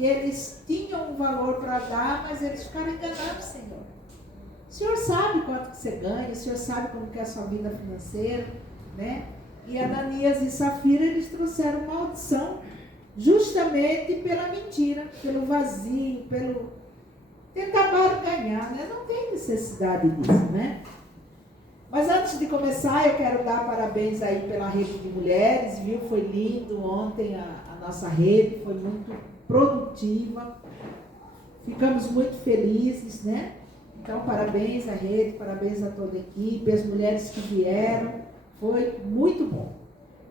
que eles tinham um valor para dar, mas eles ficaram enganando o Senhor. O Senhor sabe quanto que você ganha, o Senhor sabe como que é a sua vida financeira, né? E Ananias e Safira, eles trouxeram maldição justamente pela mentira, pelo vazio, pelo tentar barganhar, né? Não tem necessidade disso, né? Mas antes de começar, eu quero dar parabéns aí pela rede de mulheres, viu? Foi lindo ontem a nossa rede, foi muito produtiva. Ficamos muito felizes, né? Então, parabéns à rede, parabéns a toda a equipe, as mulheres que vieram, foi muito bom.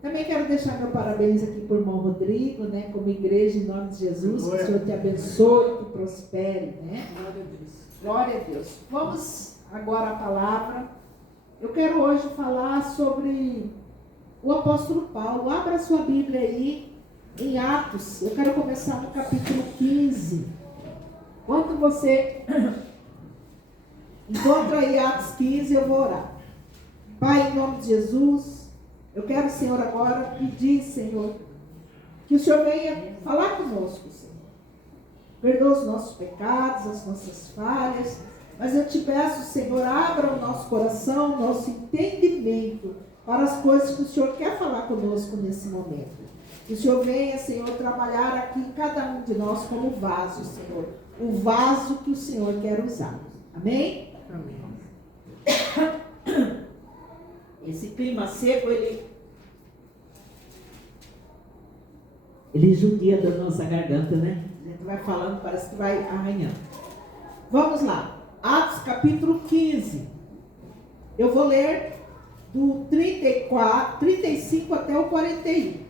Também quero deixar meu parabéns aqui para o irmão Rodrigo, né? Como igreja, em nome de Jesus, que o Senhor te abençoe, que prospere, né? Glória a Deus. Glória a Deus. Vamos agora à palavra. Eu quero hoje falar sobre o apóstolo Paulo. Abra sua Bíblia aí em Atos. Eu quero começar no capítulo 15. Quando você encontra aí Atos 15, eu vou orar. Pai, em nome de Jesus, eu quero, Senhor, agora pedir, Senhor, que o Senhor venha falar conosco, Senhor. Perdoa os nossos pecados, as nossas falhas. Mas eu te peço, Senhor, abra o nosso coração, o nosso entendimento para as coisas que o Senhor quer falar conosco nesse momento. Que o Senhor venha, Senhor, trabalhar aqui em cada um de nós como vaso, Senhor. O vaso que o Senhor quer usar. Amém? Amém. Esse clima seco, ele judia da nossa garganta, né? A gente vai falando, parece que vai arranhando. Vamos lá. Atos capítulo 15. Eu vou ler do 35 até o 41.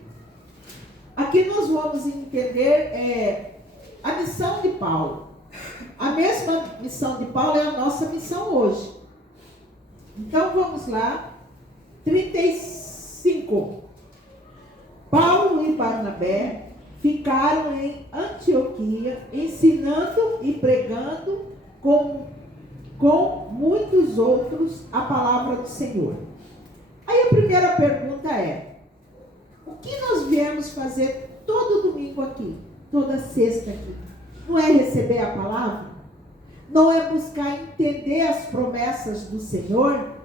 Aqui nós vamos entender a missão de Paulo. A mesma missão de Paulo é a nossa missão hoje. Então vamos lá. 35. Paulo e Barnabé ficaram em Antioquia, ensinando e pregando com muitos outros a palavra do Senhor. Aí a primeira pergunta é: o que nós viemos fazer todo domingo aqui, toda sexta aqui? Não é receber a palavra? Não é buscar entender as promessas do Senhor?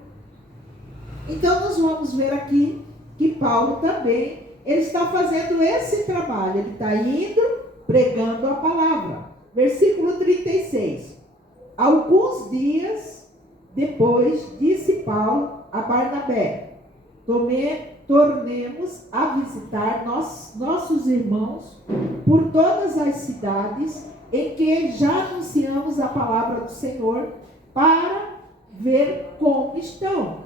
Então nós vamos ver aqui que Paulo também, ele está fazendo esse trabalho, ele está indo pregando a palavra. Versículo 36. Alguns dias depois, disse Paulo a Barnabé: tornemos a visitar nossos irmãos por todas as cidades em que já anunciamos a palavra do Senhor, para ver como estão.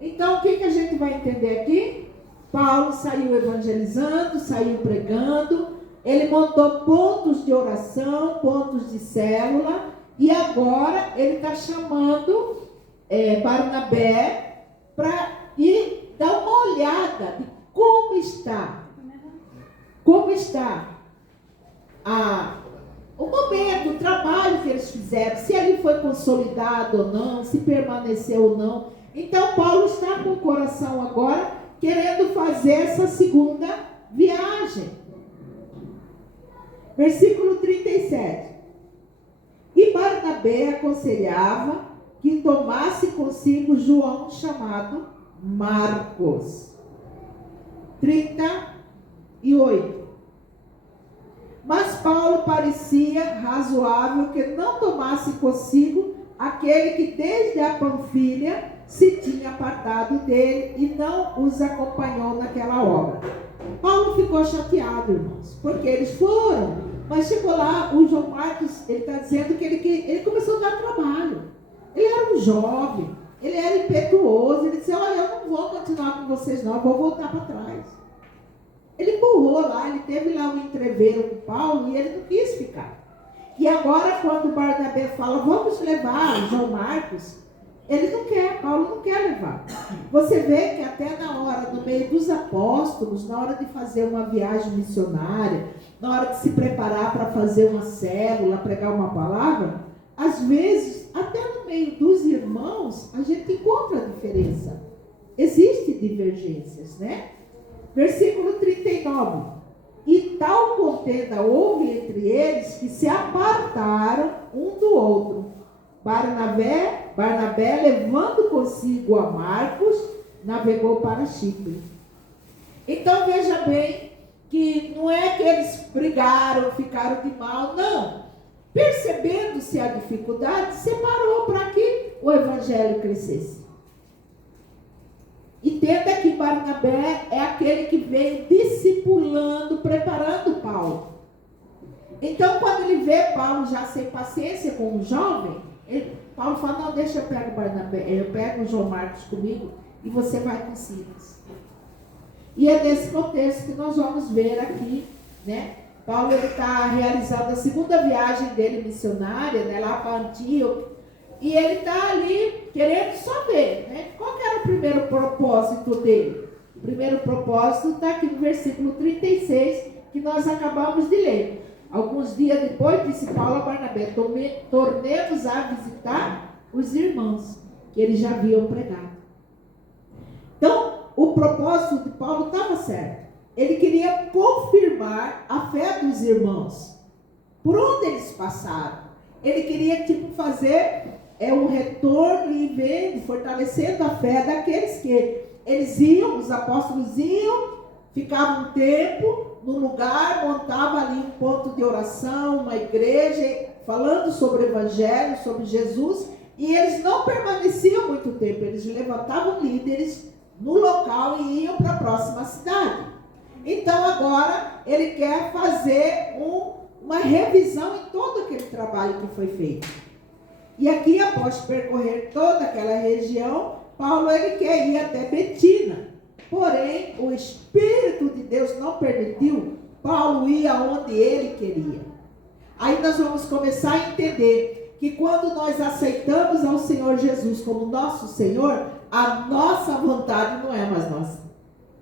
Então, o que a gente vai entender aqui? Paulo saiu evangelizando, saiu pregando, ele montou pontos de oração, pontos de célula. E agora ele está chamando Barnabé para ir dar uma olhada de como está o momento, o trabalho que eles fizeram, se ele foi consolidado ou não, se permaneceu ou não. Então Paulo está com o coração agora querendo fazer essa segunda viagem. Versículo 37. E Barnabé aconselhava que tomasse consigo João, chamado Marcos. 38. Mas Paulo parecia razoável que não tomasse consigo aquele que desde a Panfilha se tinha apartado dele e não os acompanhou naquela obra. Paulo ficou chateado, irmãos, porque eles foram. Mas chegou lá, o João Marcos, ele está dizendo que ele começou a dar trabalho. Ele era um jovem, ele era impetuoso, ele disse: olha, eu não vou continuar com vocês não, eu vou voltar para trás. Ele empurrou lá, ele teve lá um entreveiro com Paulo e ele não quis ficar. E agora, quando Barnabé fala: vamos levar João Marcos, ele não quer, Paulo não quer levar. Você vê que até na hora, no meio dos apóstolos, na hora de fazer uma viagem missionária, na hora de se preparar para fazer uma célula, pregar uma palavra, às vezes, até no meio dos irmãos, a gente encontra a diferença. Existem divergências, né? Versículo 39. E tal contenda houve entre eles que se apartaram um do outro. Barnabé, levando consigo a Marcos, navegou para Chipre. Então veja bem que não é que eles brigaram, ficaram de mal, não. Percebendo-se a dificuldade, separou para que o evangelho crescesse. Entenda que Barnabé é aquele que veio discipulando, preparando Paulo. Então, quando ele vê Paulo já sem paciência com o jovem, Paulo fala, não, deixa eu pegar Barnabé, eu pego o João Marcos comigo e você vai com Silas. E é nesse contexto que nós vamos ver aqui, né? Paulo está realizando a segunda viagem dele missionária, né, lá para Antíoco. E ele está ali querendo só ver, né? Qual que era o primeiro propósito dele? O primeiro propósito está aqui no versículo 36, que nós acabamos de ler. Alguns dias depois, disse Paulo a Barnabé, tornemos a visitar os irmãos, que eles já haviam pregado. Então, o propósito de Paulo estava certo. Ele queria confirmar a fé dos irmãos. Por onde eles passaram? Ele queria, fazer um retorno e vendo, fortalecendo a fé daqueles que eles iam, os apóstolos iam, ficavam um tempo no lugar, montavam ali um ponto de oração, uma igreja, falando sobre o evangelho, sobre Jesus, e eles não permaneciam muito tempo, eles levantavam líderes no local e iam para a próxima cidade. Então agora ele quer fazer uma revisão em todo aquele trabalho que foi feito. E aqui, após percorrer toda aquela região, Paulo ele quer ir até Betina. Porém, o Espírito de Deus não permitiu Paulo ir aonde ele queria. Aí nós vamos começar a entender que quando nós aceitamos ao Senhor Jesus como nosso Senhor, a nossa vontade não é mais nossa.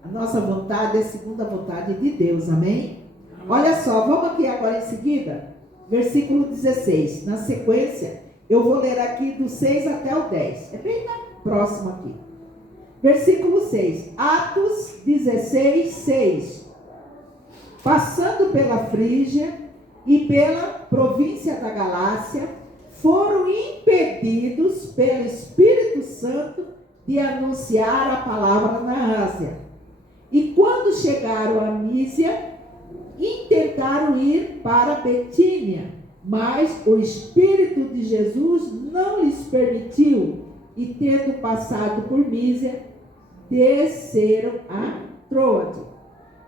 A nossa vontade é segundo a vontade de Deus, amém? Olha só, vamos aqui agora em seguida, versículo 16. Na sequência, eu vou ler aqui do 6 até o 10. É bem próximo aqui. Versículo 6. Atos 16, 6. Passando pela Frígia e pela província da Galácia, foram impedidos pelo Espírito Santo de anunciar a palavra na Ásia. E quando chegaram a Mísia, intentaram ir para Betínia, mas o Espírito de Jesus não lhes permitiu, e tendo passado por Mísia, desceram a Troade.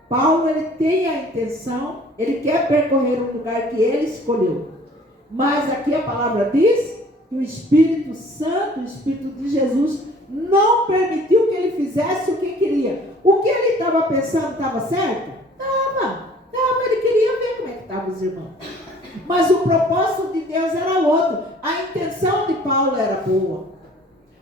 Paulo ele tem a intenção, ele quer percorrer o lugar que ele escolheu, mas aqui a palavra diz que o Espírito Santo, o Espírito de Jesus, não permitiu que ele fizesse o que queria. O que ele estava pensando estava certo? Estava, ele queria ver como é que estavam os irmãos. Mas o propósito de Deus era outro. A intenção de Paulo era boa.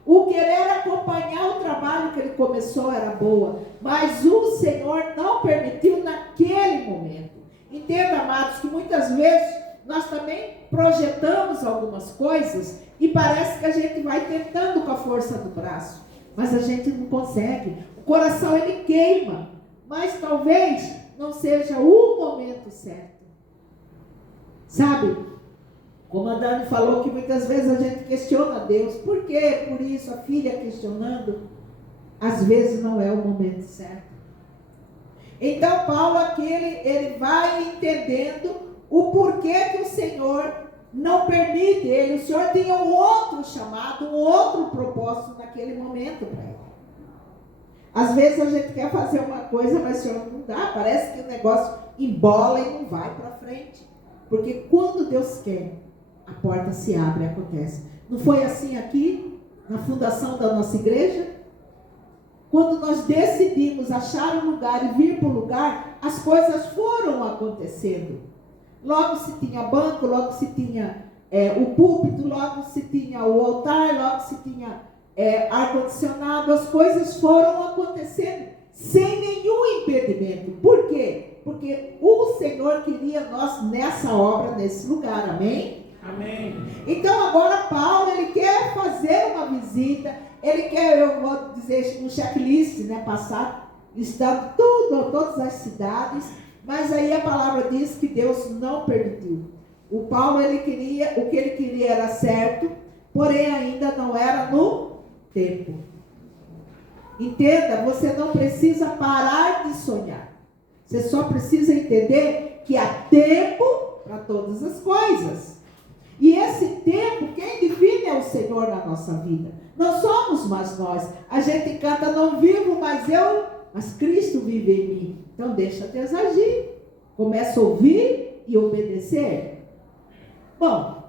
O querer acompanhar o trabalho que ele começou era boa. Mas o Senhor não permitiu naquele momento. Entenda, amados, que muitas vezes nós também projetamos algumas coisas e parece que a gente vai tentando com a força do braço. Mas a gente não consegue. O coração ele queima. Mas talvez não seja o momento certo. Sabe? Como a Dani falou que muitas vezes a gente questiona Deus. Por quê? Por isso, a filha questionando. Às vezes não é o momento certo. Então, Paulo aqui, ele vai entendendo o porquê que o Senhor não permite ele. O Senhor tinha um outro chamado, um outro propósito naquele momento para ele. Às vezes a gente quer fazer uma coisa, mas o Senhor não dá. Parece que o negócio embola e não vai para frente. Porque quando Deus quer, a porta se abre e acontece. Não foi assim aqui, na fundação da nossa igreja? Quando nós decidimos achar um lugar e vir para o lugar, as coisas foram acontecendo. Logo se tinha banco, logo se tinha o púlpito, logo se tinha o altar, logo se tinha ar-condicionado. As coisas foram acontecendo sem nenhum impedimento. Por quê? Porque o Senhor queria nós nessa obra, nesse lugar, amém? Amém. Então agora Paulo, ele quer fazer uma visita, ele quer, eu vou dizer, um checklist, né, passar, listando tudo, todas as cidades, Mas aí a palavra diz que Deus não permitiu. O Paulo, o que ele queria era certo, porém ainda não era no tempo. Entenda, você não precisa parar de sonhar. Você só precisa entender que há tempo para todas as coisas. E esse tempo, quem define é o Senhor na nossa vida. Não somos mais nós. A gente canta, não vivo mais eu, mas Cristo vive em mim. Então deixa Deus agir. Começa a ouvir e obedecer. Bom,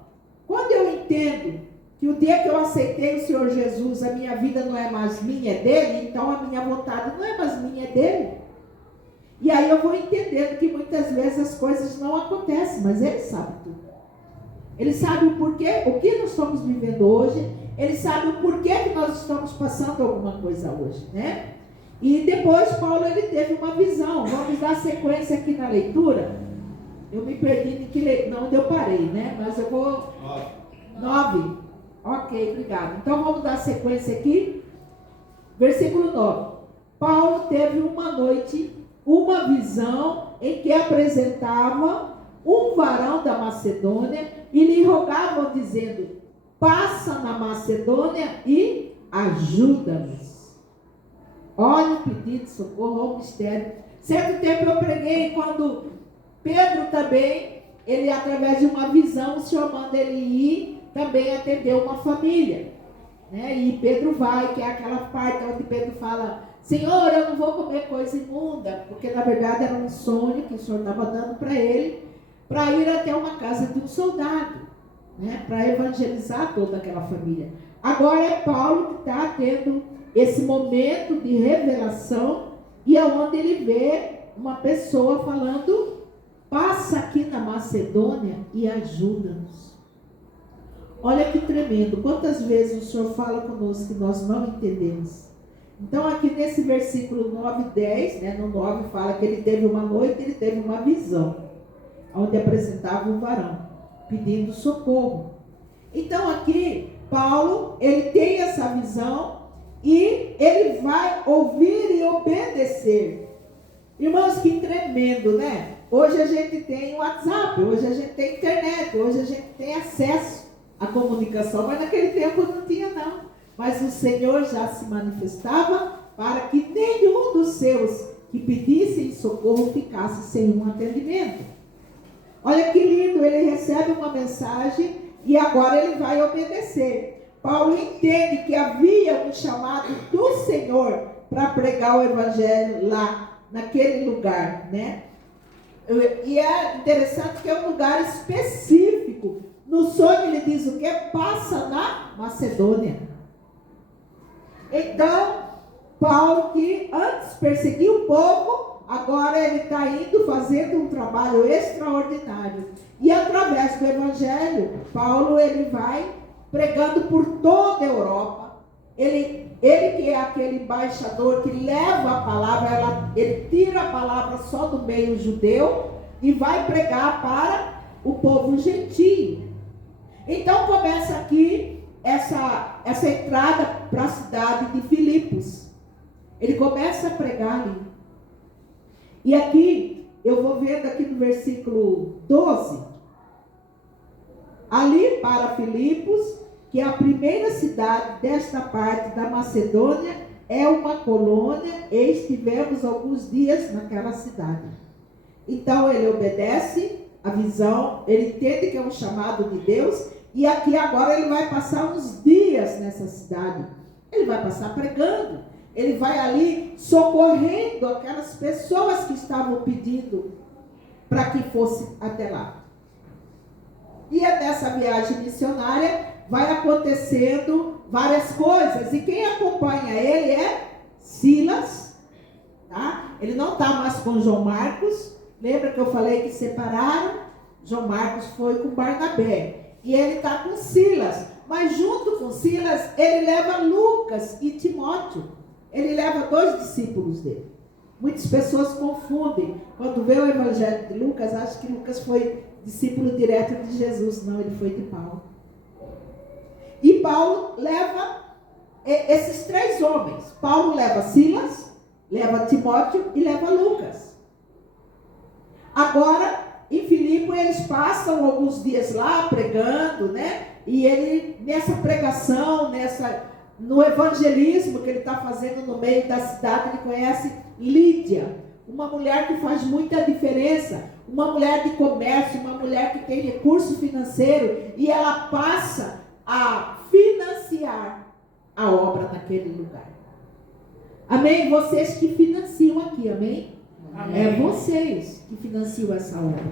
quando eu entendo que o dia que eu aceitei o Senhor Jesus, a minha vida não é mais minha, é dele, então a minha vontade não é mais minha, é dele. E aí eu vou entendendo que muitas vezes as coisas não acontecem, mas ele sabe tudo. Ele sabe o porquê, o que nós estamos vivendo hoje, ele sabe o porquê que nós estamos passando alguma coisa hoje, né? E depois Paulo, ele teve uma visão. Vamos dar sequência aqui na leitura. Eu me perdi em que não, eu parei, né? Mas eu vou... 9. Ok, obrigado. Então vamos dar sequência aqui. Versículo 9. Paulo teve uma noite, uma visão em que apresentava um varão da Macedônia e lhe rogavam dizendo: passa na Macedônia e ajuda-nos. Olha o pedido de socorro ao mistério. Certo tempo eu preguei quando Pedro também, ele através de uma visão, o Senhor manda ele ir também atender uma família, né? E Pedro vai, que é aquela parte onde Pedro fala: Senhor, eu não vou comer coisa imunda, porque na verdade era um sonho que o Senhor estava dando para ele, para ir até uma casa de um soldado, né? Para evangelizar toda aquela família. Agora é Paulo que está tendo esse momento de revelação, e é onde ele vê uma pessoa falando: passa aqui na Macedônia e ajuda-nos. Olha que tremendo, quantas vezes o Senhor fala conosco que nós não entendemos. Então aqui nesse versículo 9 e 10, né, no 9 fala que ele teve uma noite, ele teve uma visão, onde apresentava um varão, pedindo socorro. Então aqui, Paulo, ele tem essa visão, e ele vai ouvir e obedecer. Irmãos, que tremendo, né? Hoje a gente tem WhatsApp, hoje a gente tem internet, hoje a gente tem acesso à comunicação, mas naquele tempo não tinha não. Mas o Senhor já se manifestava para que nenhum dos seus que pedissem socorro ficasse sem um atendimento. Olha que lindo, ele recebe uma mensagem e agora ele vai obedecer. Paulo entende que havia um chamado do Senhor para pregar o evangelho lá, naquele lugar, né? E é interessante que é um lugar específico. No sonho ele diz o que? Passa na Macedônia. Então, Paulo, que antes perseguia o povo, agora ele está indo fazendo um trabalho extraordinário. E através do evangelho, Paulo, ele vai pregando por toda a Europa. Ele que é aquele embaixador que leva a palavra, ele tira a palavra só do meio judeu e vai pregar para o povo gentio. Então começa aqui essa entrada para a cidade de Filipos. Ele começa a pregar ali. E aqui, eu vou vendo aqui no versículo 12, ali para Filipos, que é a primeira cidade desta parte da Macedônia, é uma colônia, e estivemos alguns dias naquela cidade. Então ele obedece a visão, ele entende que é um chamado de Deus, e aqui agora ele vai passar uns dias nessa cidade. Ele vai passar pregando, ele vai ali socorrendo aquelas pessoas que estavam pedindo para que fosse até lá. E é nessa viagem missionária vai acontecendo várias coisas, e quem acompanha ele é Silas, tá? Ele não está mais com João Marcos, lembra que eu falei que separaram? João Marcos foi com Barnabé, e ele está com Silas, mas junto com Silas, ele leva Lucas e Timóteo, ele leva 2 discípulos dele. Muitas pessoas confundem, quando vê o evangelho de Lucas, acham que Lucas foi discípulo direto de Jesus, não, ele foi de Paulo. E Paulo leva esses 3 homens. Paulo leva Silas, leva Timóteo e leva Lucas. Agora, em Filipe, eles passam alguns dias lá pregando, né? E ele, nessa pregação, no evangelismo que ele está fazendo no meio da cidade, ele conhece Lídia, uma mulher que faz muita diferença, uma mulher de comércio, uma mulher que tem recurso financeiro, e ela passa a financiar a obra naquele lugar. Amém? Vocês que financiam aqui, amém? Amém. É vocês que financiam essa obra.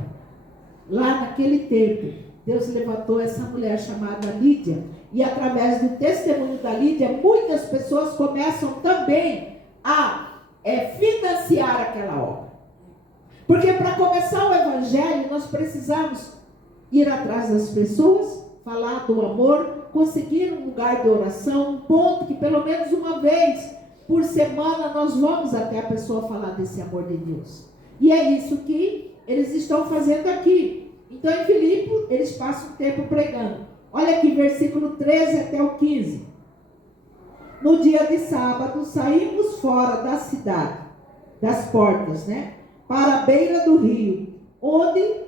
Lá naquele tempo, Deus levantou essa mulher chamada Lídia, e através do testemunho da Lídia, muitas pessoas começam também a financiar aquela obra. Porque para começar o evangelho, nós precisamos ir atrás das pessoas, falar do amor, conseguir um lugar de oração, um ponto que pelo menos uma vez por semana nós vamos até a pessoa falar desse amor de Deus. E é isso que eles estão fazendo aqui. Então, em Filipe, eles passam o tempo pregando. Olha aqui, versículo 13 até o 15. No dia de sábado, saímos fora da cidade, das portas, né? Para a beira do rio, onde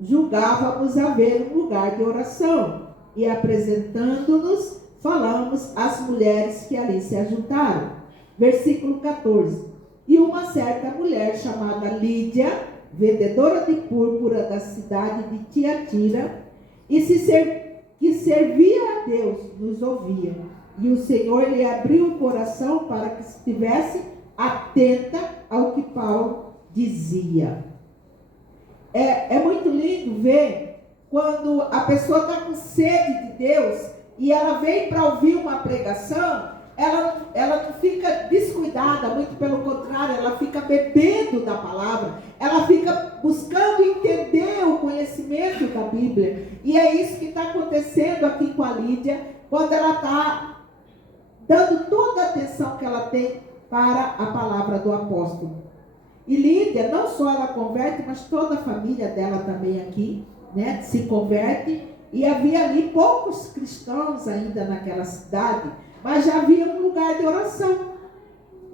julgávamos haver um lugar de oração. E apresentando-nos, falamos às mulheres que ali se ajuntaram. Versículo 14. E uma certa mulher chamada Lídia, vendedora de púrpura da cidade de Tiatira, que servia a Deus, nos ouvia. E o Senhor lhe abriu o coração para que estivesse atenta ao que Paulo dizia. É muito lindo ver quando a pessoa está com sede de Deus e ela vem para ouvir uma pregação. Ela não fica descuidada, muito pelo contrário, ela fica bebendo da palavra, ela fica buscando entender o conhecimento da Bíblia. E é isso que está acontecendo aqui com a Lídia, quando ela está dando toda a atenção que ela tem para a palavra do apóstolo. E Lídia, não só ela converte, mas toda a família dela também aqui, né, se converte. E havia ali poucos cristãos ainda naquela cidade, mas já havia um lugar de oração,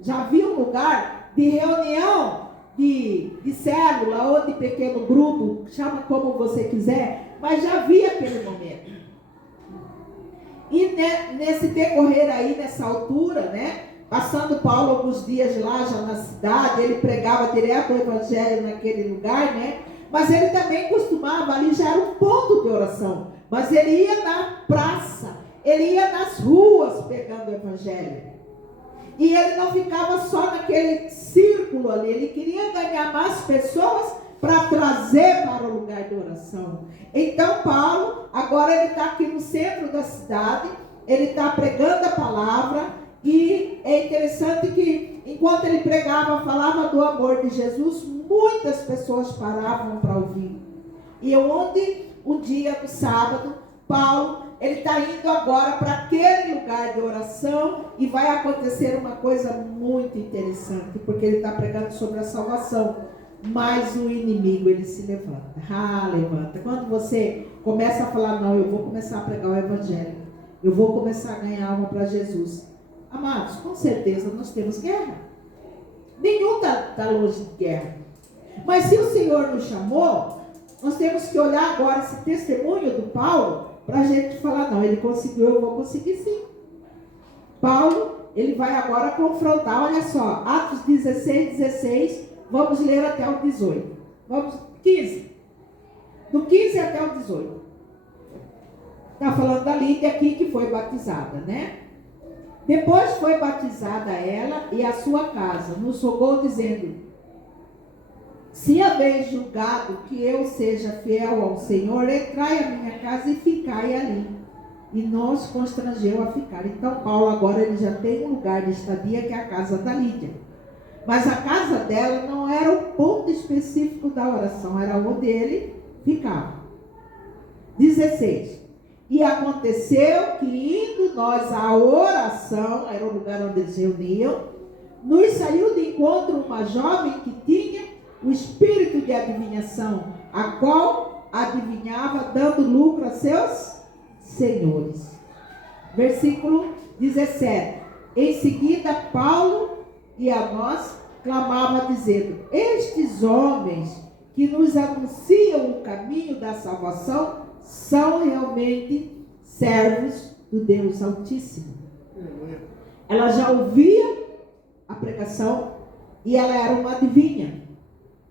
já havia um lugar de reunião, de célula ou de pequeno grupo, chama como você quiser, mas já havia aquele momento. E nesse decorrer aí, nessa altura, né, passando Paulo alguns dias lá já na cidade, ele pregava direto o evangelho naquele lugar, né, mas ele também costumava, ali já era um ponto de oração, mas ele ia na praça, ele ia nas ruas pegando o evangelho. E ele não ficava só naquele círculo ali, ele queria ganhar mais pessoas para trazer para o lugar de oração. Então Paulo, agora ele está aqui no centro da cidade, ele está pregando a palavra, e é interessante que enquanto ele pregava, falava do amor de Jesus, muitas pessoas paravam para ouvir. E onde um dia do sábado, Paulo, ele está indo agora para aquele lugar de oração, e vai acontecer uma coisa muito interessante, porque ele está pregando sobre a salvação, mas o inimigo, ele se levanta. Levanta. Quando você começa a falar, não, eu vou começar a pregar o evangelho, eu vou começar a ganhar alma para Jesus. Amados, com certeza nós temos guerra. Nenhum está longe de guerra. Mas se o Senhor nos chamou, nós temos que olhar agora esse testemunho do Paulo, para a gente falar, não, ele conseguiu, eu vou conseguir sim. Paulo, ele vai agora confrontar, olha só, Atos 16, vamos ler até o 18. Vamos, 15. Do 15 até o 18. Está falando da Lídia aqui que foi batizada, né? Depois foi batizada ela e a sua casa, nos rogou dizendo: se haveis julgado que eu seja fiel ao Senhor, entrai à minha casa e ficai ali. E nos constrangeu a ficar. Então Paulo agora ele já tem um lugar de estadia, que é a casa da Lídia. Mas a casa dela não era o ponto específico da oração, era onde ele ficava. 16. E aconteceu que, indo nós à oração, era o lugar onde eles reuniam, nos saiu de encontro uma jovem que tinha o espírito de adivinhação, a qual adivinhava dando lucro a seus senhores. Versículo 17. Em seguida, Paulo e a nós clamava dizendo: estes homens que nos anunciam o caminho da salvação são realmente servos do Deus Altíssimo. Ela já ouvia a pregação e ela era uma adivinha,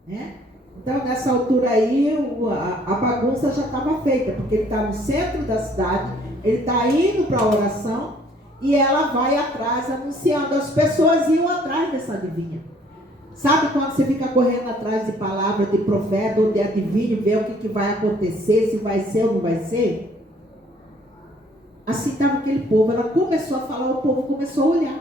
né? Então, nessa altura aí, a bagunça já estava feita, porque ele está no centro da cidade, ele está indo para a oração e ela vai atrás anunciando. As pessoas iam atrás dessa adivinha. Sabe quando você fica correndo atrás de palavra de profeta ou de adivinho, ver o que vai acontecer, se vai ser ou não vai ser? Assim estava aquele povo. Ela começou a falar, o povo começou a olhar,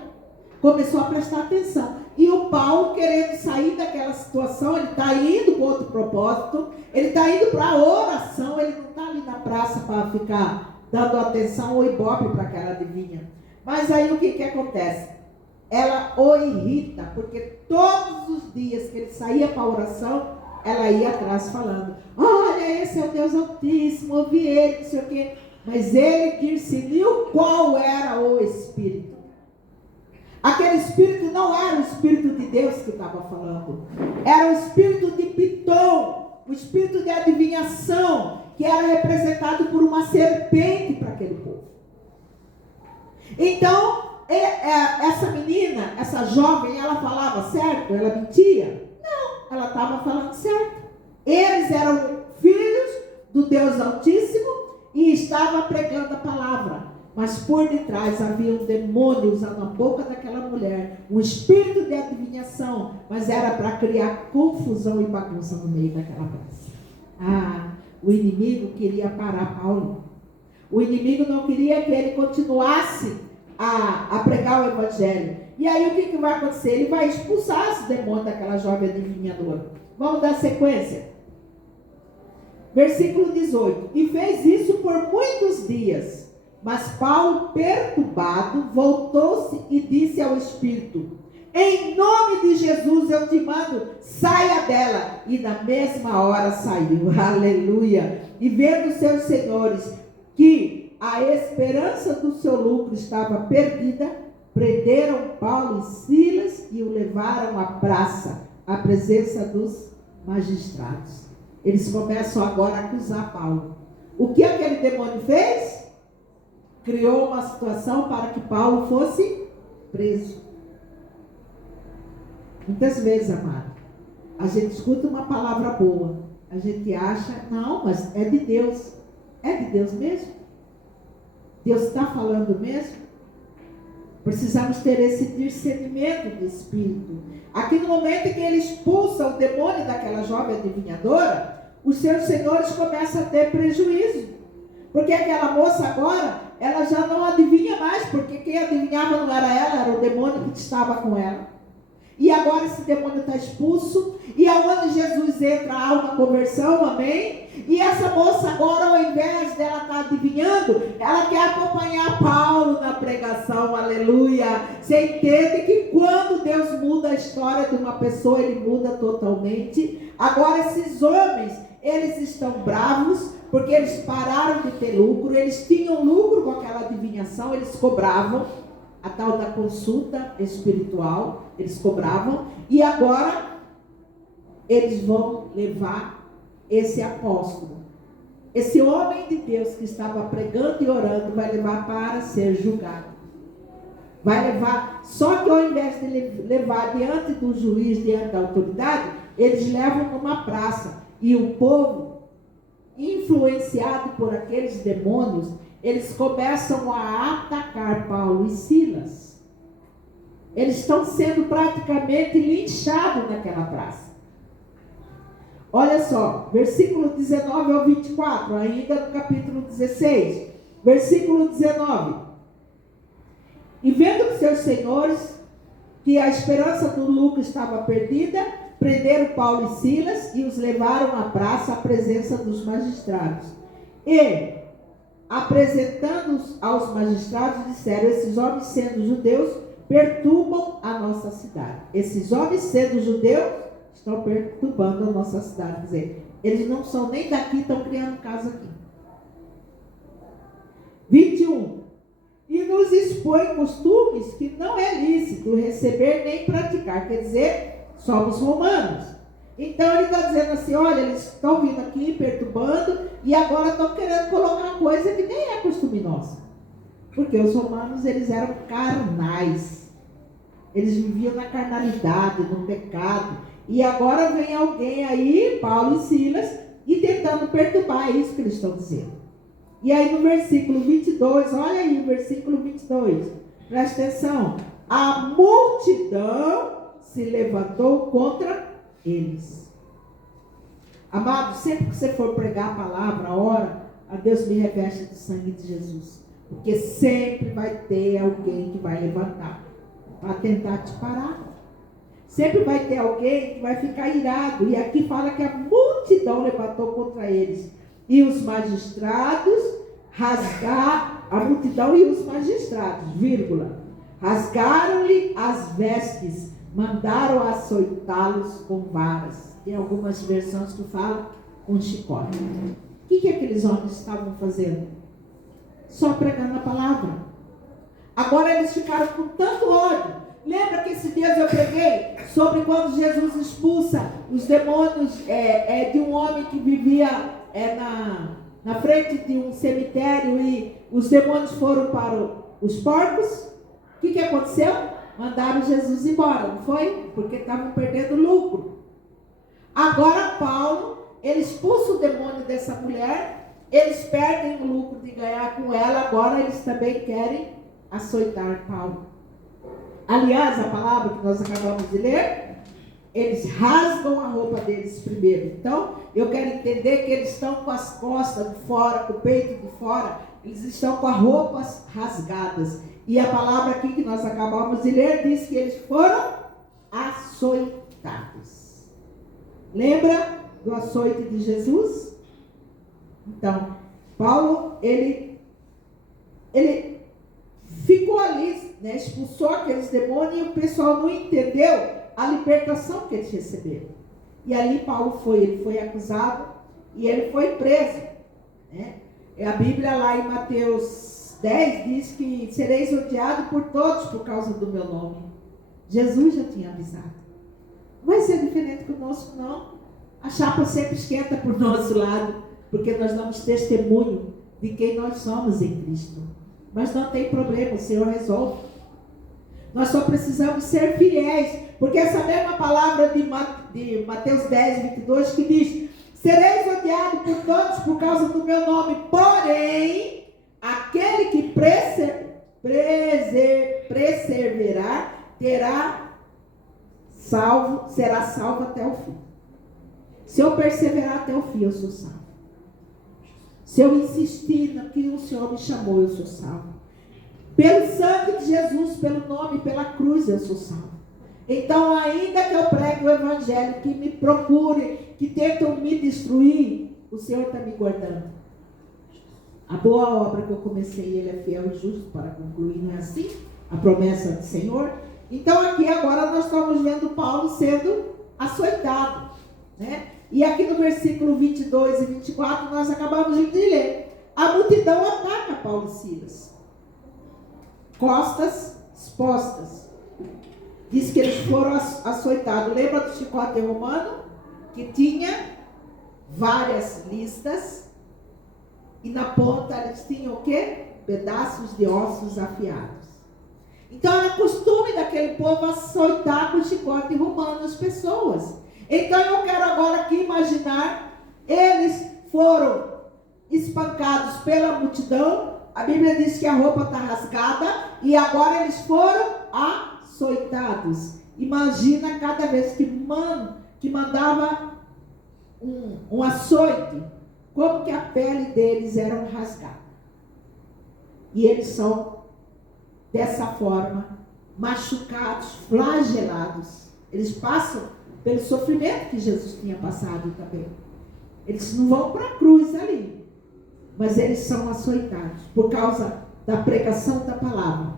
começou a prestar atenção. E o Paulo, querendo sair daquela situação, ele está indo com outro propósito, ele está indo para a oração, ele não está ali na praça para ficar dando atenção ou ibope para aquela adivinha. Mas aí o que acontece? Ela o irrita, porque todos os dias que ele saía para a oração, ela ia atrás falando, olha, esse é o Deus Altíssimo, ouvi ele, não sei o quê. Mas ele discerniu qual era o Espírito. Aquele Espírito não era o Espírito de Deus que estava falando. Era o Espírito de Pitom, o Espírito de adivinhação, que era representado por uma serpente para aquele povo. Então, essa menina, essa jovem, ela falava certo? Ela mentia? Não, ela estava falando certo. Eles eram filhos do Deus Altíssimo e estavam pregando a palavra. Mas por detrás havia um demônio usando a boca daquela mulher, um espírito de adivinhação, mas era para criar confusão e bagunça no meio daquela praça. O inimigo queria parar Paulo. O inimigo não queria que ele continuasse a pregar o evangelho. E aí o que vai acontecer? Ele vai expulsar esse demônio daquela jovem adivinhadora. Vamos dar sequência. Versículo 18. E fez isso por muitos dias. Mas Paulo, perturbado, voltou-se e disse ao Espírito, em nome de Jesus eu te mando, saia dela. E na mesma hora saiu. Aleluia. E vendo seus senhores que a esperança do seu lucro estava perdida, prenderam Paulo e Silas e o levaram à praça, à presença dos magistrados. Eles começam agora a acusar Paulo. O que aquele demônio fez? Criou uma situação para que Paulo fosse preso. Muitas vezes, amado, a gente escuta uma palavra boa, a gente acha, não, mas é de Deus. É de Deus mesmo? Deus está falando mesmo? Precisamos ter esse discernimento de espírito. Aqui no momento em que ele expulsa o demônio daquela jovem adivinhadora, os seus senhores começam a ter prejuízo. Porque aquela moça agora, ela já não adivinha mais, porque quem adivinhava não era ela, era o demônio que estava com ela. E agora esse demônio está expulso, e aonde Jesus entra há uma conversão, amém? E essa moça agora, ao invés dela estar adivinhando, ela quer acompanhar Paulo na pregação, aleluia. Você entende que quando Deus muda a história de uma pessoa, Ele muda totalmente. Agora esses homens, eles estão bravos, porque eles pararam de ter lucro, eles tinham lucro com aquela adivinhação, eles cobravam a tal da consulta espiritual, eles cobravam, e agora eles vão levar esse apóstolo, esse homem de Deus que estava pregando e orando, vai levar para ser julgado. Vai levar, só que ao invés de levar diante do juiz, diante da autoridade, eles levam numa praça, e o povo, influenciado por aqueles demônios, eles começam a atacar Paulo e Silas. Eles estão sendo praticamente linchados naquela praça. Olha só, versículo 19 ao 24, ainda no capítulo 16, versículo 19. E vendo seus senhores que a esperança do lucro estava perdida, prenderam Paulo e Silas e os levaram à praça à presença dos magistrados. E, apresentando-os aos magistrados, disseram, esses homens sendo judeus, perturbam a nossa cidade. Esses homens sendo judeus, estão perturbando a nossa cidade. Quer dizer, eles não são nem daqui, estão criando casa aqui. 21. E nos expõe costumes que não é lícito receber nem praticar. Quer dizer, somos romanos. Então ele está dizendo assim, olha, eles estão vindo aqui perturbando e agora estão querendo colocar coisa que nem é costume nosso. Porque os romanos, eles eram carnais. Eles viviam na carnalidade, no pecado. E agora vem alguém aí, Paulo e Silas, e tentando perturbar, é isso que eles estão dizendo. E aí no versículo 22, olha aí o versículo 22, presta atenção. A multidão se levantou contra eles. Amado, sempre que você for pregar a palavra, ora, a Deus me reveste do sangue de Jesus. Porque sempre vai ter alguém que vai levantar para tentar te parar. Sempre vai ter alguém que vai ficar irado. E aqui fala que a multidão levantou contra eles. E os magistrados rasgaram, a multidão e os magistrados, vírgula, rasgaram-lhe as vestes, mandaram açoitá-los com varas. Tem algumas versões que falam com chicote. O que aqueles homens estavam fazendo? Só pregando a palavra. Agora eles ficaram com tanto ódio. Lembra que esses dias eu preguei sobre quando Jesus expulsa os demônios de um homem que vivia na frente de um cemitério e os demônios foram para os porcos? O que aconteceu? Mandaram Jesus embora, não foi? Porque estavam perdendo lucro. Agora Paulo, ele expulsa o demônio dessa mulher, eles perdem o lucro de ganhar com ela, agora eles também querem açoitar Paulo. Aliás, a palavra que nós acabamos de ler, eles rasgam a roupa deles primeiro. Então, eu quero entender que eles estão com as costas de fora, com o peito de fora, eles estão com as roupas rasgadas. E a palavra aqui que nós acabamos de ler diz que eles foram açoitados. Lembra do açoite de Jesus? Então, Paulo, ele ficou ali, né, expulsou aqueles demônios e o pessoal não entendeu a libertação que eles receberam. E ali Paulo ele foi acusado e ele foi preso, né? A Bíblia lá em Mateus 10 diz que sereis odiados por todos por causa do meu nome. Jesus já tinha avisado. Vai ser diferente conosco, não. A chapa sempre esquenta por nosso lado, porque nós damos testemunho de quem nós somos em Cristo. Mas não tem problema, o Senhor resolve. Nós só precisamos ser fiéis, porque essa mesma palavra de Mateus 10, 22, que diz: sereis odiados por todos por causa do meu nome, porém, aquele que perseverar será salvo até o fim. Se eu perseverar até o fim, eu sou salvo. Se eu insistir no que o Senhor me chamou, eu sou salvo. Pelo sangue de Jesus, pelo nome, pela cruz, eu sou salvo. Então, ainda que eu pregue o evangelho, que me procure, que tentam me destruir, o Senhor está me guardando. A boa obra que eu comecei, Ele é fiel e justo para concluir, não é assim? A promessa do Senhor. Então, aqui agora nós estamos vendo Paulo sendo açoitado, né? E aqui no versículo 22 e 24, nós acabamos de ler. A multidão ataca Paulo e Silas. Costas expostas. Diz que eles foram açoitados. Lembra do chicote romano? Que tinha várias listas. E na ponta eles tinham o quê? Pedaços de ossos afiados. Então era costume daquele povo açoitar com chicote romano as pessoas. Então eu quero agora aqui imaginar, eles foram espancados pela multidão, a Bíblia diz que a roupa está rasgada, e agora eles foram açoitados. Imagina cada vez que mandava um açoite, como que a pele deles era rasgada. E eles são, dessa forma, machucados, flagelados. Eles passam pelo sofrimento que Jesus tinha passado também. Eles não vão para a cruz ali, mas eles são açoitados por causa da pregação da palavra.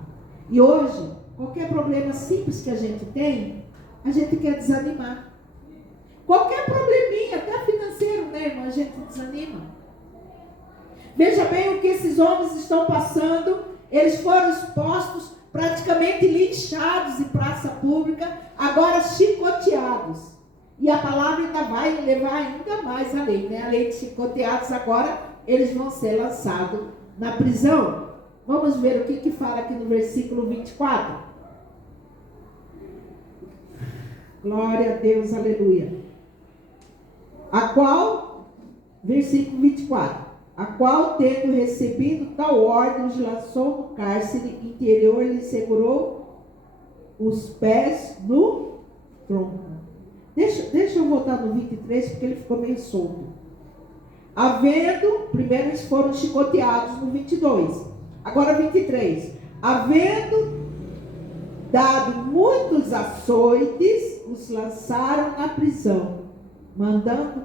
E hoje, qualquer problema simples que a gente tem, a gente quer desanimar. Qualquer probleminha, até financeiro, né, irmão, a gente desanima. Veja bem o que esses homens estão passando. Eles foram expostos, praticamente linchados em praça pública, agora chicoteados. E a palavra ainda vai levar ainda mais além, né? Além de chicoteados, agora eles vão ser lançados na prisão. Vamos ver o que fala aqui no versículo 24. Glória a Deus, aleluia. A qual, versículo 24, a qual, tendo recebido tal ordem, os lançou no cárcere interior e lhe segurou os pés no tronco. Deixa eu voltar no 23, porque ele ficou meio solto. Primeiro eles foram chicoteados no 22. Agora 23. Havendo dado muitos açoites, os lançaram na prisão, mandando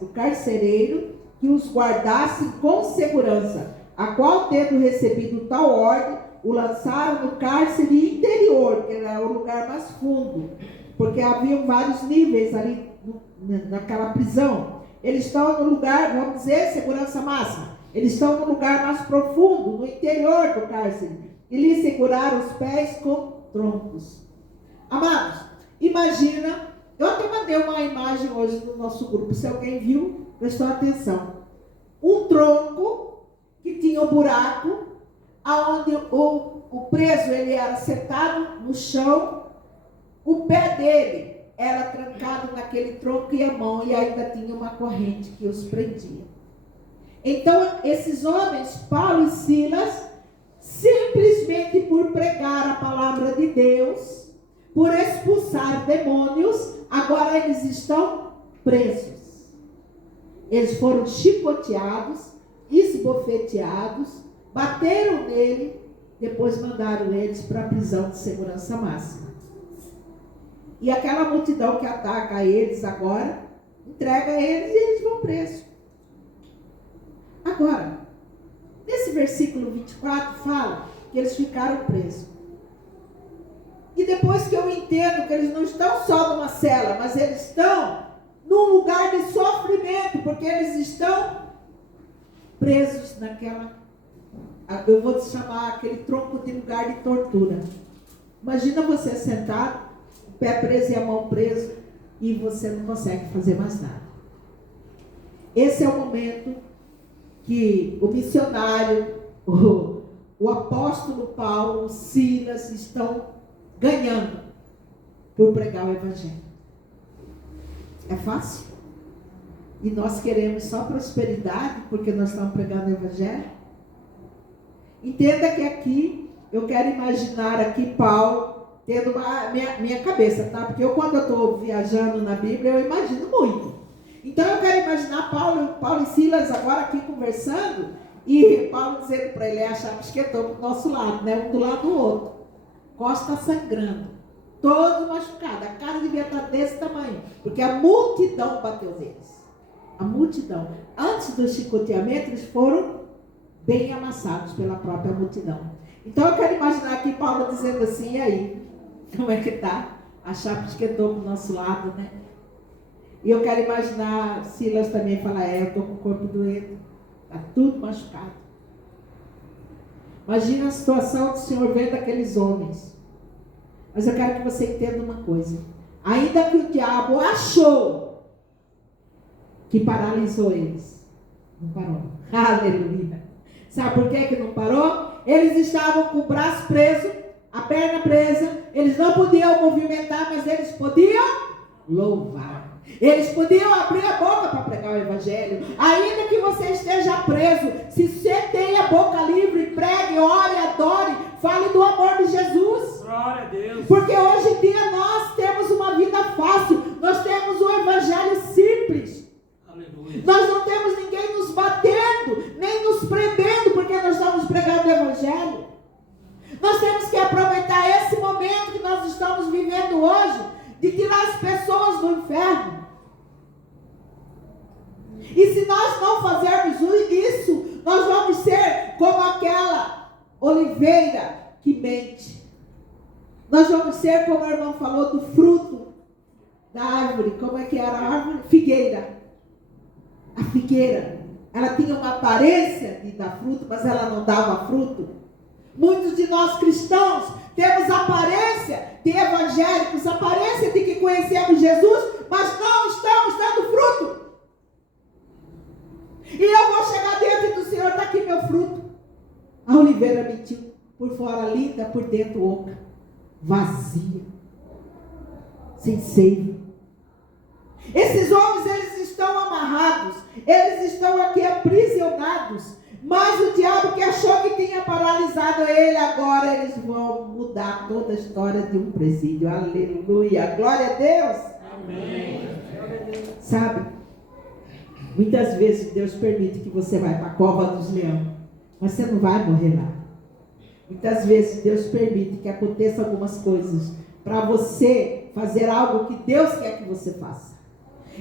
o carcereiro que os guardasse com segurança, a qual, tendo recebido tal ordem, o lançaram no cárcere interior, que era o lugar mais fundo, porque haviam vários níveis ali naquela prisão. Eles estão no lugar, vamos dizer, segurança máxima. Eles estão no lugar mais profundo, no interior do cárcere, e lhe seguraram os pés com troncos. Amados, imagina, eu até mandei uma imagem hoje no nosso grupo, se alguém viu, prestou atenção. Um tronco que tinha um buraco, aonde o preso ele era sentado no chão, o pé dele era trancado naquele tronco e a mão, e ainda tinha uma corrente que os prendia. Então, esses homens, Paulo e Silas, simplesmente por pregar a palavra de Deus, por expulsar demônios, agora eles estão presos. Eles foram chicoteados, esbofeteados, bateram nele, depois mandaram eles para a prisão de segurança máxima. E aquela multidão que ataca eles agora, entrega eles e eles vão presos. Agora, nesse versículo 24 fala que eles ficaram presos. E depois que eu entendo que eles não estão só numa cela, mas eles estão num lugar de sofrimento, porque eles estão presos naquela, eu vou chamar aquele tronco de lugar de tortura. Imagina você sentado, o pé preso e a mão preso, e você não consegue fazer mais nada. Esse é o momento que o missionário, o apóstolo Paulo, Silas estão ganhando por pregar o evangelho. É fácil? E nós queremos só prosperidade porque nós estamos pregando o evangelho? Entenda que aqui, eu quero imaginar aqui Paulo tendo minha cabeça, tá? Porque quando eu estou viajando na Bíblia, eu imagino muito. Então eu quero imaginar Paulo e Silas agora aqui conversando, e Paulo dizendo para ele, a chave esquentou para o nosso lado, né? Um do lado do outro. Costa sangrando, todo machucado, a cara devia estar desse tamanho, porque a multidão bateu neles. A multidão. Antes do chicoteamento, eles foram bem amassados pela própria multidão. Então eu quero imaginar aqui Paulo dizendo assim, e aí? Como é que tá? A chapa esquentou para o nosso lado, né? E eu quero imaginar Silas também falar, eu estou com o corpo doendo, está tudo machucado. Imagina a situação do Senhor vendo aqueles homens. Mas eu quero que você entenda uma coisa. Ainda que o diabo achou que paralisou eles, não parou. Aleluia. Sabe por que não parou? Eles estavam com o braço preso, a perna presa, eles não podiam movimentar, mas eles podiam louvar. Eles podiam abrir a boca para pregar o evangelho. Ainda que você esteja preso, se você tem a boca livre, pregue, ore, adore, fale do amor de Jesus. Glória a Deus. Porque hoje em dia nós temos uma vida fácil, nós temos um evangelho simples. Aleluia. Nós não temos ninguém nos batendo, nem nos prendendo, porque nós estamos pregando o evangelho. Nós temos que aproveitar esse momento que nós estamos vivendo hoje, de tirar as pessoas do inferno. E se nós não fazermos isso, nós vamos ser como aquela oliveira que mente. Nós vamos ser, como a irmã falou, do fruto da árvore. Como é que era a árvore? Figueira. A figueira. Ela tinha uma aparência de dar fruto, mas ela não dava fruto. Muitos de nós cristãos temos aparência de evangélicos, aparência de que conhecemos Jesus, mas não estamos dando fruto. E eu vou chegar diante do Senhor, está aqui meu fruto. A oliveira mentiu, por fora linda, por dentro oca, vazia, sem seiva. Esses homens, eles estão amarrados, eles estão aqui aprisionados, mas o diabo que achou que tinha paralisado ele, agora eles vão mudar toda a história de um presídio. Aleluia, glória a Deus. Amém. Sabe, muitas vezes Deus permite que você vá para a cova dos leões, mas você não vai morrer lá. Muitas vezes Deus permite que aconteça algumas coisas para você fazer algo que Deus quer que você faça.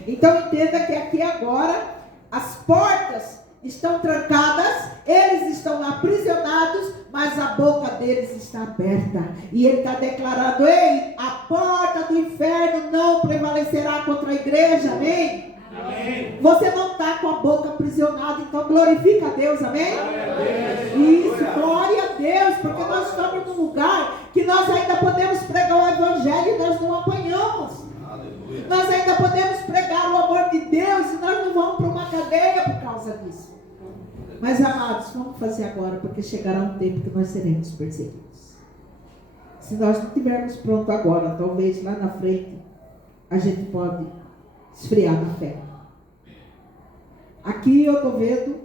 Então entenda que aqui agora as portas estão trancadas, eles estão aprisionados, mas a boca deles está aberta. E ele está declarando: ei, a porta do inferno não prevalecerá contra a igreja, amém? Amém. Você não está com a boca aprisionada, então glorifica a Deus, amém? Isso, glória a Deus, porque nós estamos num lugar que nós ainda podemos pregar o evangelho e nós não apanhamos. Aleluia. Nós ainda podemos pregar o amor de Deus e nós não vamos para uma cadeia por causa disso. Mas amados, vamos fazer agora, porque chegará um tempo que nós seremos perseguidos. Se nós não estivermos prontos agora, talvez lá na frente a gente pode esfriar na fé. Aqui eu estou vendo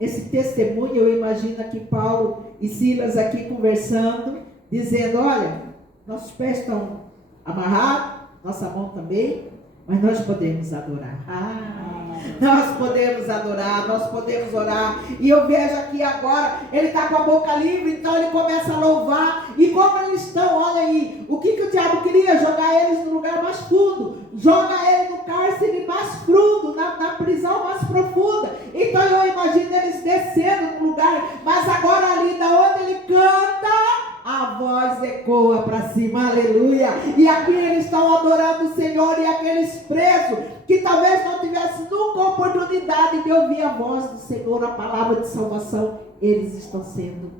esse testemunho, eu imagino aqui Paulo e Silas aqui conversando, dizendo: olha, nossos pés estão amarrados, nossa mão também, mas nós podemos adorar. Nós podemos adorar, nós podemos orar. E eu vejo aqui agora, ele está com a boca livre, então ele começa a louvar. E como eles estão, olha aí, o que o diabo queria? Jogar eles no lugar mais fundo, joga ele no cárcere mais fundo, na prisão mais profunda. Então eu imagino eles descendo no lugar, mas agora ali da onde ele canta, a voz ecoa para cima, aleluia. E aqui eles estão adorando o Senhor, e aqueles presos que talvez não tivessem nunca oportunidade de ouvir a voz do Senhor, a palavra de salvação, eles estão sendo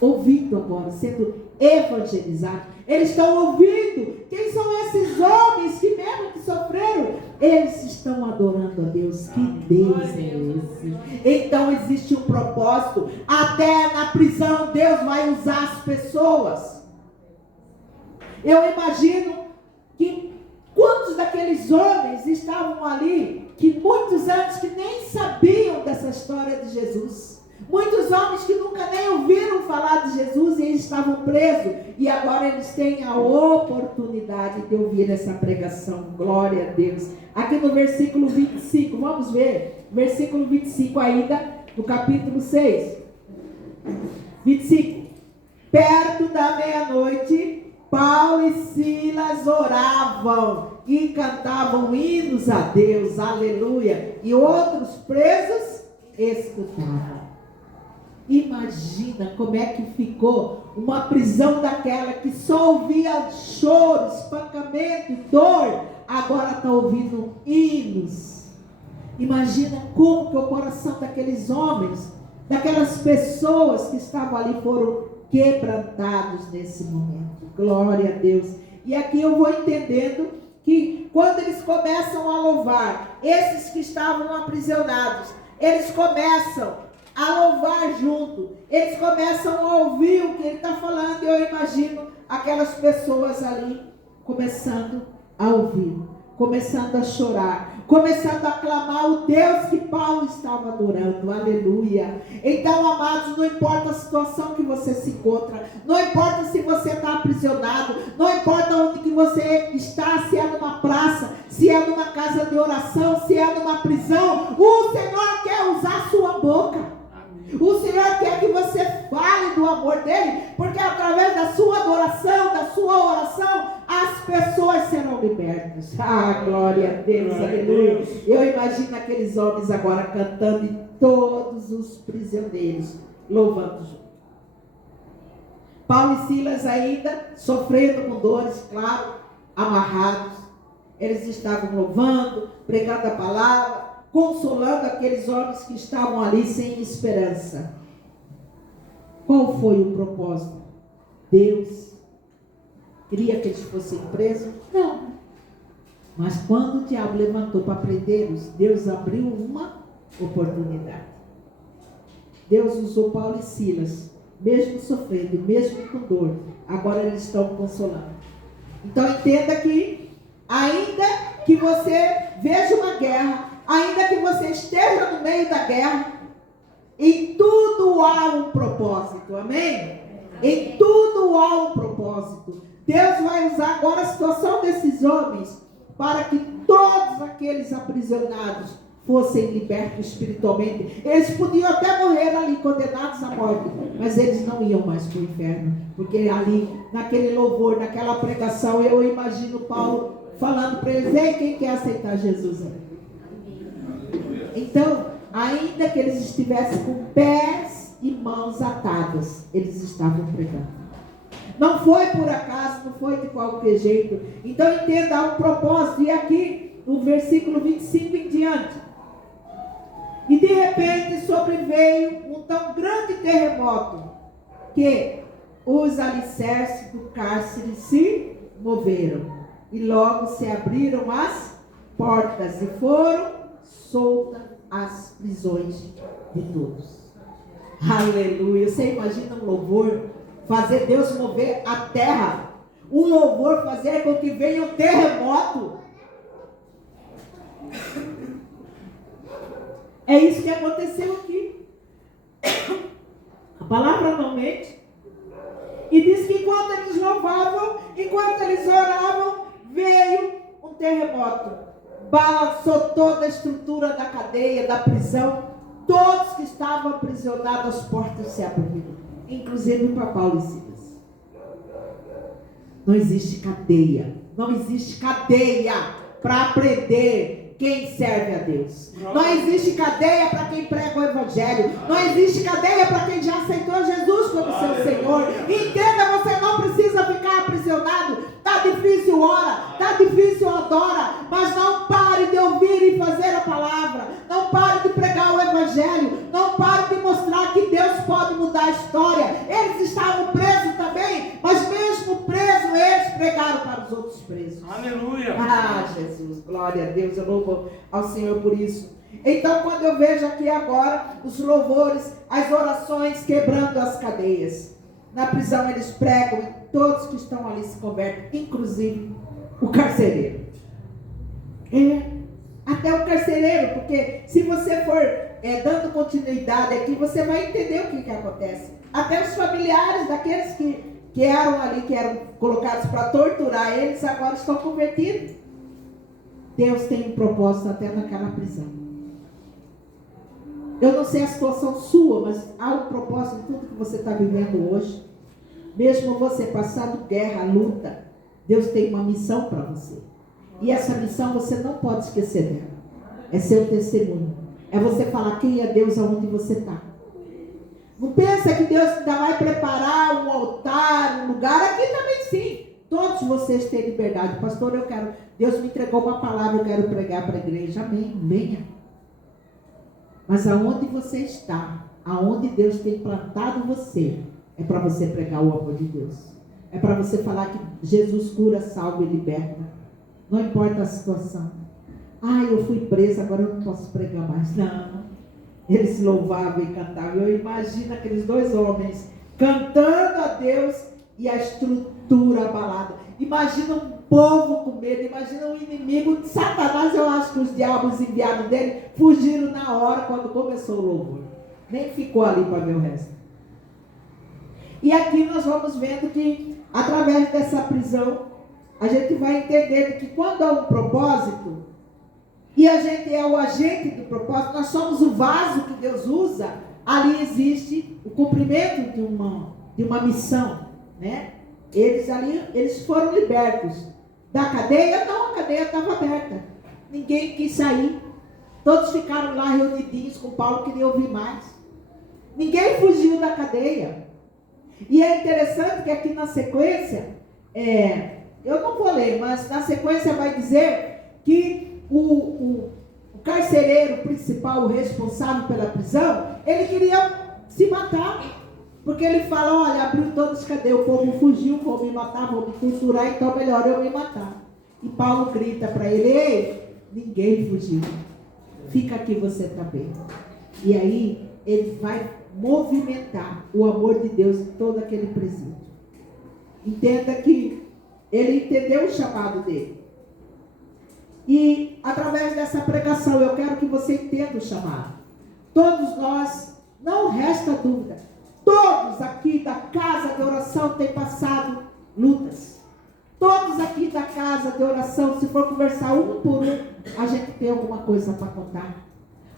ouvindo agora, sendo evangelizados. Eles estão ouvindo. Quem são esses homens que mesmo que sofreram, eles estão adorando a Deus. Que Deus é esse? Então existe um propósito. Até na prisão Deus vai usar as pessoas. Eu imagino que quantos daqueles homens estavam ali, que muitos anos que nem sabiam dessa história de Jesus. Muitos homens que nunca nem ouviram falar de Jesus e eles estavam presos. E agora eles têm a oportunidade de ouvir essa pregação. Glória a Deus. Aqui no versículo 25, vamos ver. Versículo 25 ainda, no capítulo 6. 25. Perto da meia-noite, Paulo e Silas oravam e cantavam hinos a Deus. Aleluia. E outros presos escutavam. Imagina como é que ficou uma prisão daquela que só ouvia choro, espancamento, dor, agora está ouvindo hinos. Imagina como que o coração daqueles homens, daquelas pessoas que estavam ali, foram quebrantados nesse momento. Glória a Deus. E aqui eu vou entendendo que quando eles começam a louvar, esses que estavam aprisionados, eles começam a louvar junto, eles começam a ouvir o que ele está falando. E eu imagino aquelas pessoas ali começando a ouvir, começando a chorar, começando a clamar o Deus que Paulo estava adorando. Aleluia. Então, amados, não importa a situação que você se encontra, não importa se você está aprisionado, não importa onde que você está, se é numa praça, se é numa casa de oração, se é numa prisão, o Senhor quer usar a sua boca. O Senhor quer que você fale do amor dele, porque através da sua adoração, da sua oração, as pessoas serão libertas. Glória a Deus, aleluia. Eu imagino aqueles homens agora cantando e todos os prisioneiros louvando junto. Paulo e Silas ainda sofrendo com dores, claro, amarrados. Eles estavam louvando, pregando a palavra, consolando aqueles homens que estavam ali sem esperança. Qual foi o propósito? Deus queria que eles fossem presos? Não. Mas quando o diabo levantou para prendê-los, Deus abriu uma oportunidade. Deus usou Paulo e Silas, mesmo sofrendo, mesmo com dor, agora eles estão consolando. Então entenda que, ainda que você veja uma guerra, ainda que você esteja no meio da guerra, em tudo há um propósito, amém? Em tudo há um propósito. Deus vai usar agora a situação desses homens para que todos aqueles aprisionados fossem libertos espiritualmente. Eles podiam até morrer ali condenados à morte, mas eles não iam mais para o inferno, porque ali, naquele louvor, naquela pregação, eu imagino Paulo falando para eles: ei, quem quer aceitar Jesus? Então, ainda que eles estivessem com pés e mãos atadas, eles estavam pregando. Não foi por acaso, não foi de qualquer jeito. Então entenda, há um propósito. E aqui, no versículo 25 em diante: e de repente sobreveio um tão grande terremoto, que os alicerces do cárcere se moveram, e logo se abriram as portas, e foram soltas as prisões de todos. Aleluia. Você imagina um louvor fazer Deus mover a terra, um louvor fazer com que venha um terremoto? É isso que aconteceu aqui. A palavra não mente. E diz que enquanto eles louvavam, enquanto eles oravam, veio um terremoto. Balançou toda a estrutura da cadeia, da prisão. Todos que estavam aprisionados, as portas se abriram, inclusive para Paulo e Silas. Não existe cadeia. Não existe cadeia para prender quem serve a Deus. Não existe cadeia para quem prega o Evangelho. Não existe cadeia para quem já aceitou Jesus como seu Senhor. Entenda, você não precisa ficar aprisionado. Está difícil, ora. Está difícil, adora. Mas não pare de ouvir e fazer a palavra. Não pare de pregar o Evangelho. Não pare de mostrar que Deus pode mudar a história. Eles estavam presos também, mas mesmo presos, eles pregaram para os outros presos. Aleluia! Ah, Jesus, glória a Deus, eu louvo ao Senhor por isso. Então, quando eu vejo aqui agora os louvores, as orações quebrando as cadeias, na prisão eles pregam e todos que estão ali se convertem, inclusive o carcereiro. Até o carcereiro, porque se você for dando continuidade aqui, você vai entender o que acontece. Até os familiares daqueles que eram ali, que eram colocados para torturar eles, agora estão convertidos. Deus tem um propósito até naquela prisão. Eu não sei a situação sua, mas há um propósito em tudo que você está vivendo hoje. Mesmo você passando guerra, luta, Deus tem uma missão para você. E essa missão você não pode esquecer dela. É seu testemunho. É você falar quem é Deus aonde você está. Não pensa que Deus ainda vai preparar um altar, um lugar. Aqui também sim. Todos vocês têm liberdade. Pastor, Deus me entregou uma palavra, eu quero pregar para a igreja. Amém, venha. Mas aonde você está, aonde Deus tem plantado você, é para você pregar o amor de Deus. É para você falar que Jesus cura, salva e liberta. Não importa a situação. Eu fui presa, agora eu não posso pregar mais. Não. Eles louvavam e cantavam. Eu imagino aqueles dois homens cantando a Deus e a estrutura abalada. Imagina um povo com medo, imagina um inimigo de Satanás. Eu acho que os diabos enviados dele fugiram na hora quando começou o louvor. Nem ficou ali para ver o resto. E aqui nós vamos vendo que através dessa prisão a gente vai entender que quando há um propósito e a gente é o agente do propósito, nós somos o vaso que Deus usa, ali existe o cumprimento de uma missão, né? Eles foram libertos da cadeia. Não, a cadeia estava aberta, ninguém quis sair, todos ficaram lá reunidinhos com Paulo, queriam ouvir mais. Ninguém fugiu da cadeia. E é interessante que aqui na sequência, eu não vou ler, mas na sequência vai dizer que o carcereiro principal, o responsável pela prisão, ele queria se matar. Porque ele fala, olha, abriu todas as cadeias, o povo fugiu, vou me matar, vou me torturar, então melhor eu me matar. E Paulo grita para ele: ei, ninguém fugiu. Fica aqui você também. E aí ele vai movimentar o amor de Deus em todo aquele presídio. Entenda que ele entendeu o chamado dele. E através dessa pregação eu quero que você entenda o chamado. Todos nós, não resta dúvida, todos aqui da casa de oração têm passado lutas. Todos aqui da casa de oração, se for conversar um por um, a gente tem alguma coisa para contar.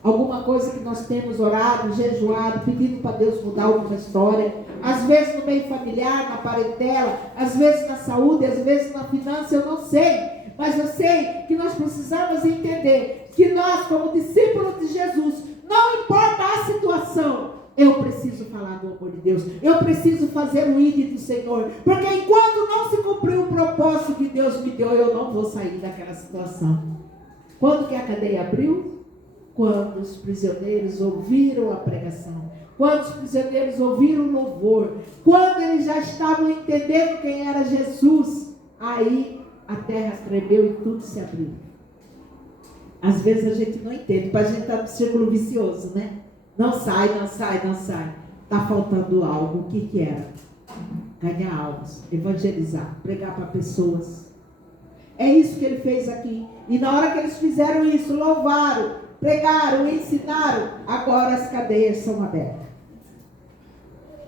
Alguma coisa que nós temos orado, jejuado, pedindo para Deus mudar alguma história. Às vezes no meio familiar, na parentela, às vezes na saúde, às vezes na finança, eu não sei. Mas eu sei que nós precisamos entender que nós, como discípulos de Jesus, não importa a situação, eu preciso falar do amor de Deus. Eu preciso fazer o ID do Senhor. Porque enquanto não se cumprir o propósito que Deus me deu, eu não vou sair daquela situação. Quando que a cadeia abriu? Quando os prisioneiros ouviram a pregação. Quando os prisioneiros ouviram o louvor. Quando eles já estavam entendendo quem era Jesus. Aí a terra tremeu e tudo se abriu. Às vezes a gente não entende. Para a gente estar no círculo vicioso, né? Não sai, não sai, não sai. Está faltando algo. O que era? Ganhar almas, evangelizar, pregar para pessoas. É isso que ele fez aqui. E na hora que eles fizeram isso, louvaram, pregaram, ensinaram, agora as cadeias são abertas.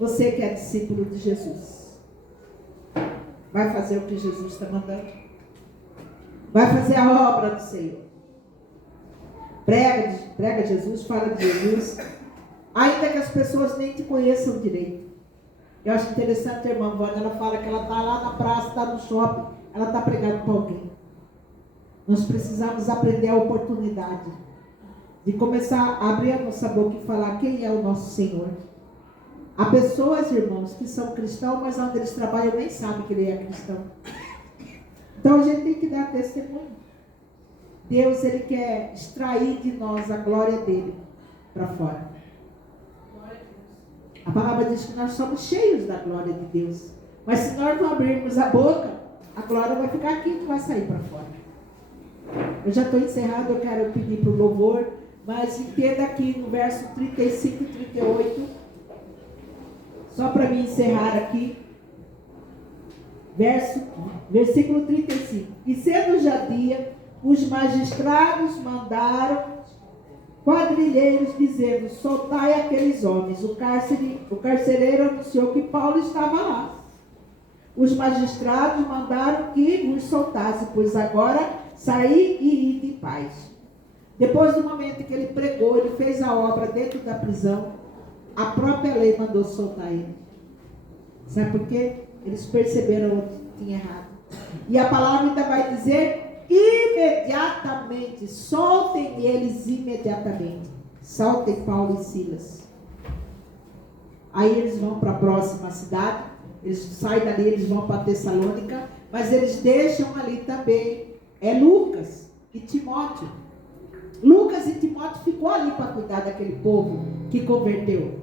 Você que é discípulo de Jesus, vai fazer o que Jesus está mandando? Vai fazer a obra do Senhor. Prega Jesus, fala de Jesus, ainda que as pessoas nem te conheçam direito. Eu acho interessante a irmã Vânia, ela fala que ela está lá na praça, está no shopping, ela está pregando para alguém. Nós precisamos aprender a oportunidade de começar a abrir a nossa boca e falar quem é o nosso Senhor. Há pessoas, irmãos, que são cristãos, mas onde eles trabalham nem sabem que ele é cristão. Então a gente tem que dar testemunho. Deus, ele quer extrair de nós a glória dele para fora. A palavra diz que nós somos cheios da glória de Deus. Mas se nós não abrirmos a boca, a glória vai ficar aqui e não vai sair para fora. Eu já estou encerrado, eu quero pedir para o louvor, mas entenda aqui no verso 35 e 38, só para me encerrar aqui, versículo 35. E sendo já dia, os magistrados mandaram quadrilheiros dizendo: soltai aqueles homens. O carcereiro anunciou que Paulo estava lá. Os magistrados mandaram que os soltasse, pois agora saí e ide em paz. Depois do momento que ele pregou, ele fez a obra dentro da prisão, a própria lei mandou soltar ele. Sabe por quê? Eles perceberam onde tinha errado. E a palavra ainda vai dizer: imediatamente, soltem eles imediatamente. Soltem Paulo e Silas. Aí eles vão para a próxima cidade, eles saem dali, eles vão para Tessalônica, mas eles deixam ali também, Lucas e Timóteo. Lucas e Timóteo ficou ali para cuidar daquele povo que converteu.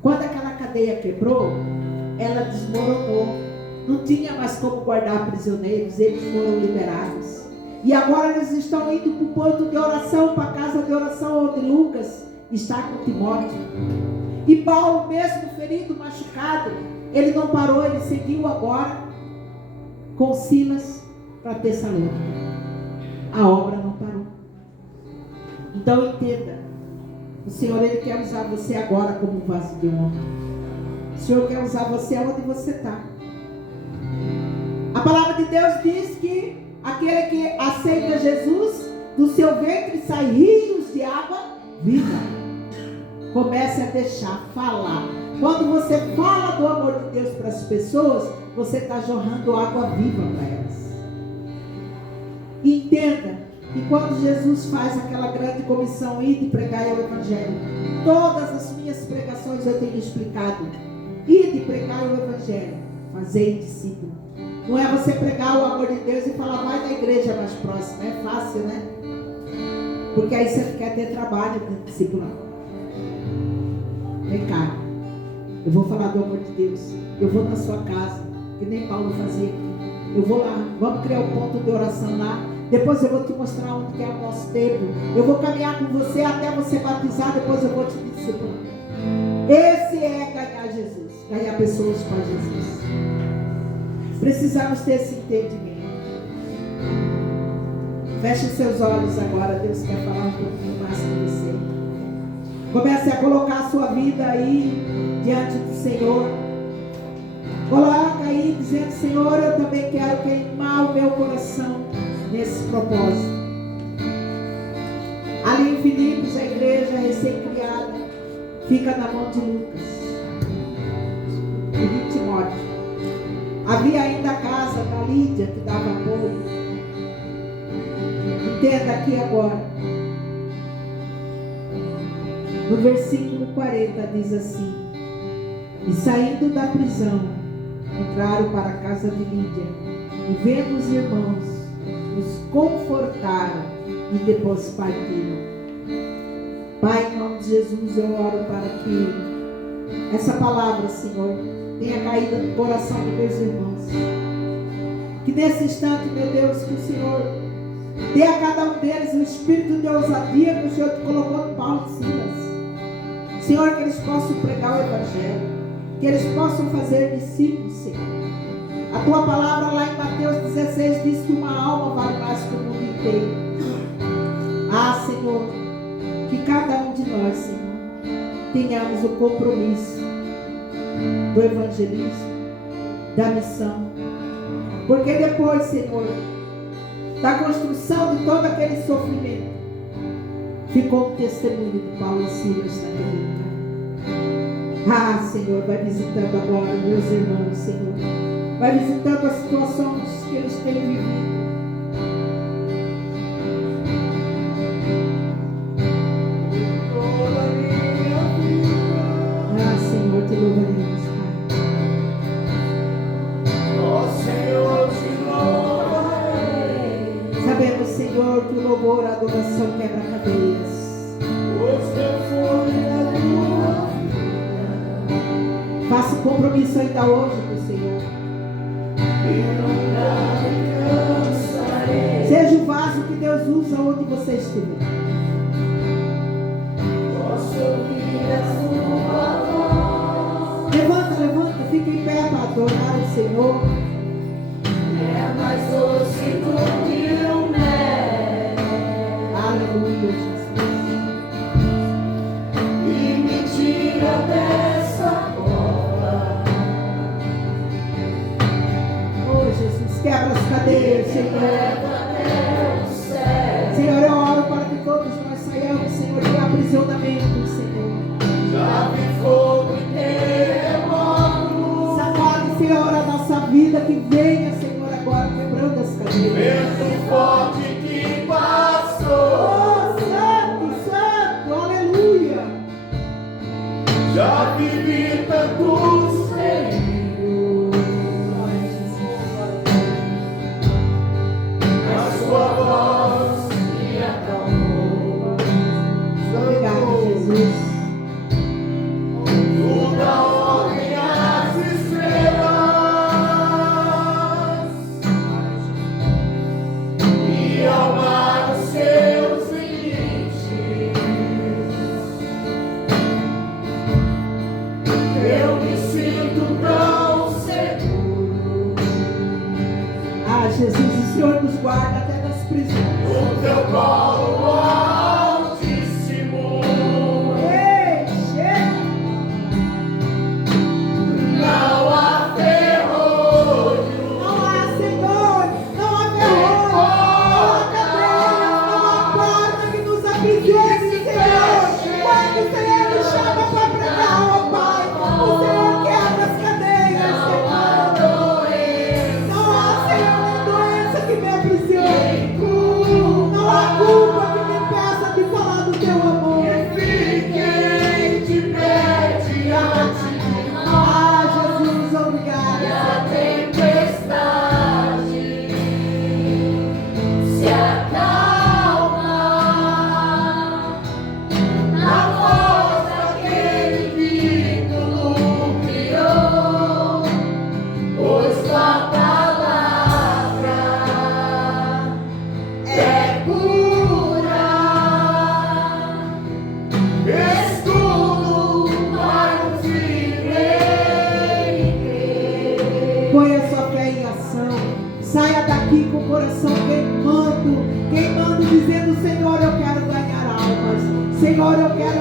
Quando aquela cadeia quebrou, ela desmoronou. Não tinha mais como guardar prisioneiros, eles foram liberados. E agora eles estão indo para o ponto de oração, para a casa de oração, onde Lucas está com Timóteo. E Paulo, mesmo ferido, machucado, ele não parou, ele seguiu agora com Silas para Tessalônica. A obra não parou. Então entenda, o Senhor, ele quer usar você agora como um vaso de honra. O Senhor quer usar você onde você está. A palavra de Deus diz que aquele que aceita Jesus, do seu ventre saem rios de água viva. Comece a deixar falar. Quando você fala do amor de Deus para as pessoas, você está jorrando água viva para elas. E entenda que quando Jesus faz aquela grande comissão, ir de pregar o Evangelho, todas as minhas pregações eu tenho explicado. Ir de pregar o Evangelho, fazer discípulo. Não é você pregar o amor de Deus e falar: vai na igreja mais próxima. É fácil, né? Porque aí você quer ter trabalho no discipulado. Vem cá, eu vou falar do amor de Deus. Eu vou na sua casa, que nem Paulo fazia aqui. Eu vou lá, vamos criar um ponto de oração lá. Depois eu vou te mostrar onde que é o nosso templo. Eu vou caminhar com você até você batizar, depois eu vou te discipular. Esse é ganhar Jesus, ganhar pessoas para Jesus. Precisamos ter esse entendimento. Feche seus olhos agora, Deus quer falar um pouquinho mais com você. Comece a colocar a sua vida aí diante do Senhor. Coloca aí dizendo: Senhor, eu também quero queimar o meu coração nesse propósito. Ali em Filipos, a igreja recém-criada fica na mão de Lucas e de Timóteo. Havia ainda a casa da Lídia que dava apoio. Entenda aqui agora. No versículo 40 diz assim: e saindo da prisão, entraram para a casa de Lídia, e vendo os irmãos, os confortaram e depois partiram. Pai, em nome de Jesus, eu oro para que essa palavra, Senhor, tenha caído no coração dos meus irmãos. Que nesse instante, meu Deus, que o Senhor dê a cada um deles o espírito de ousadia que o Senhor te colocou no Paulo e Silas. Senhor, que eles possam pregar o Evangelho, que eles possam fazer discípulos, Senhor. A tua palavra lá em Mateus 16 diz que uma alma vale mais que o mundo inteiro. Ah, Senhor, que cada um de nós, Senhor, tenhamos o compromisso do evangelismo, da missão. Porque depois, Senhor, da construção de todo aquele sofrimento, ficou um testemunho de Paulo e Silas naquele lugar. Ah, Senhor, vai visitando agora meus irmãos, Senhor. Vai visitando as situações que eles têm vivido. Ah, Senhor, te louvaremos, Pai. Ó Senhor, te louvarei. Sabemos, Senhor, que o louvor, a adoração quebra cadeias. Pois teu foi a tua vida. Faça o compromisso ainda hoje com o Senhor. E nunca me cansarei. Seja o vaso que Deus usa onde você estiver. Posso ouvir a tua voz. Levanta, fica em pé para adorar o Senhor. É mais doce do que o mel. Aleluia, Jesus. E me tira dessa cova. Oh, Jesus, quebra as cadeias, Senhor. Leva até o céu. Senhor, eu oro para que todos nós saiamos, Senhor, do aprisionamento, Senhor. Já vi fogo e terremoto. Sacode, Senhor, a nossa vida, que venha, Senhor, agora quebrando as cadeias. Vento forte que passou. Oh, santo, santo, aleluia. Já vivi tantos perigos. A sua voz me acalmou. Obrigado, Jesus. Tu dá ordem às estrelas e ao mar os seus limites. Eu me sinto tão seguro. Ah, Jesus, o Senhor nos guarda até das prisões. O teu colo altíssimo. Ei, chega. Não há ferrolho. Não há, Senhor, não há terror, não há cadeias, não há porta que nos aprisione, Senhor. Quando o Senhor nos chama para pregar, ó Pai, o Senhor quebra as cadeias, Senhor. Não há, Senhor, doença que me aprisione. Saia daqui com o coração queimando, dizendo: Senhor, eu quero ganhar almas. Senhor, eu quero